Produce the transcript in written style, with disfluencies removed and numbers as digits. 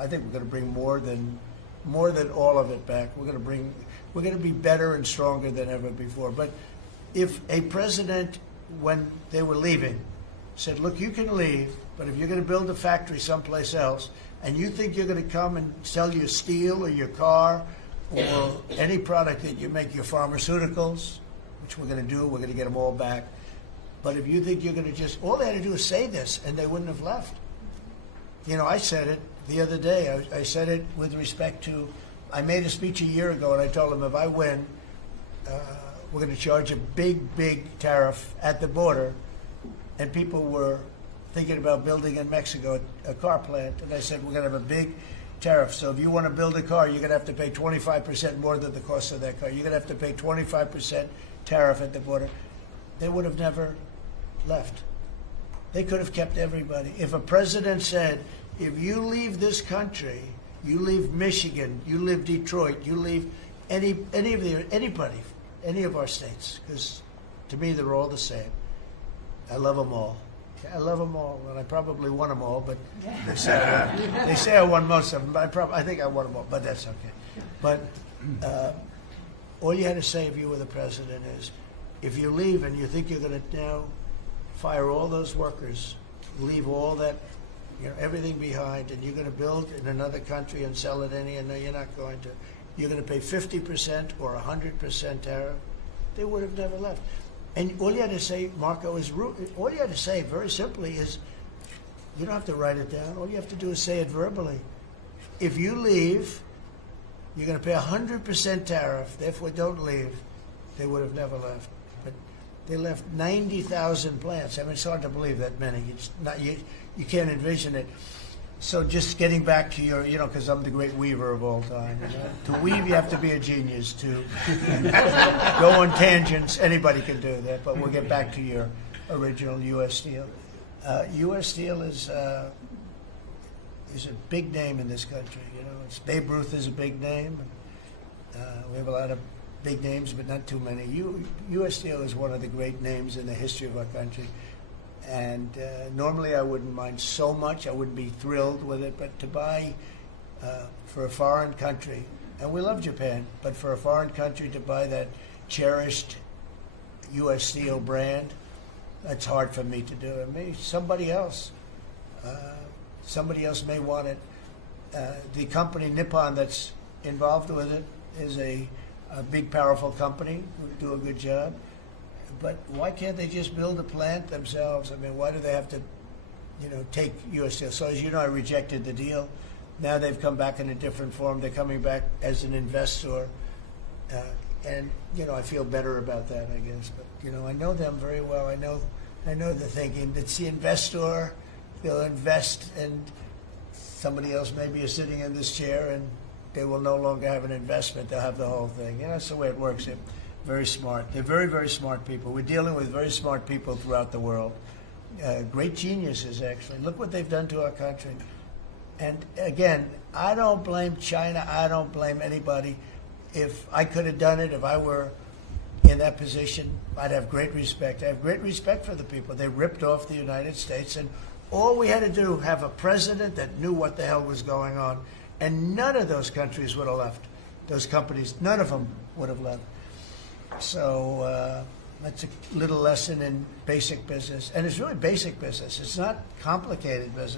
I think we're going to bring more than all of it back. We're going to be better and stronger than ever before. But if a president, when they were leaving, said, look, you can leave, but if you're going to build a factory someplace else, and you think you're going to come and sell your steel or your car or any product that you make, your pharmaceuticals, which we're going to do, we're going to get them all back. But if you think you're going to just, all they had to do is say this, and they wouldn't have left. You know, I said it the other day. I said it with respect to, I made a speech a year ago, and I told them if I win, we're going to charge a big, big tariff at the border. And people were thinking about building in Mexico a car plant. And I said, we're going to have a big tariff. So if you want to build a car, you're going to have to pay 25% more than the cost of that car. You're going to have to pay 25% tariff at the border. They would have never left. They could have kept everybody. If a president said, if you leave this country, you leave Michigan, you leave Detroit, you leave anybody, any of our states, because to me they're all the same. I love them all. I love them all, and I probably won them all, but they say I won most of them, but I think I won them all, but that's okay. But all you had to say if you were the president is, if you leave and you think you're going to now fire all those workers, leave all that, everything behind, and you're going to build in another country and sell it any, and no, you're not going to. You're going to pay 50% or 100% tariff. They would have never left. And all you had to say, Marco, all you had to say very simply is, you don't have to write it down. All you have to do is say it verbally. If you leave, you're going to pay 100% tariff. Therefore, don't leave. They would have never left. But they left 90,000 plants. I mean, it's hard to believe that many. It's not, you can't envision it. So just getting back to your, because I'm the great weaver of all time. To weave, you have to be a genius. To go on tangents, anybody can do that. But we'll get back to your original U.S. Steel. U.S. Steel is a big name in this country. Babe Ruth is a big name. We have a lot of big names, but not too many. U.S. Steel is one of the great names in the history of our country. And normally I wouldn't mind so much. I wouldn't be thrilled with it. But to buy for a foreign country, and we love Japan, but for a foreign country to buy that cherished U.S. Steel brand, that's hard for me to do. I mean, somebody else may want it. The company Nippon that's involved with it is a big, powerful company who do a good job. But why can't they just build a plant themselves? I mean, why do they have to, take U.S. Steel? So as you know, I rejected the deal. Now they've come back in a different form. They're coming back as an investor. And, I feel better about that, I guess. But, I know them very well. I know the thinking. It's the investor. They'll invest, and somebody else maybe is sitting in this chair, and they will no longer have an investment. They'll have the whole thing. That's the way it works. They're very smart. They're very, very smart people. We're dealing with very smart people throughout the world. Great geniuses, actually. Look what they've done to our country. And again, I don't blame China. I don't blame anybody. If I could have done it, if I were in that position, I'd have great respect. I have great respect for the people. They ripped off the United States, and all we had to do, have a president that knew what the hell was going on, and none of those countries would have left. Those companies, none of them would have left. So that's a little lesson in basic business. And it's really basic business. It's not complicated business.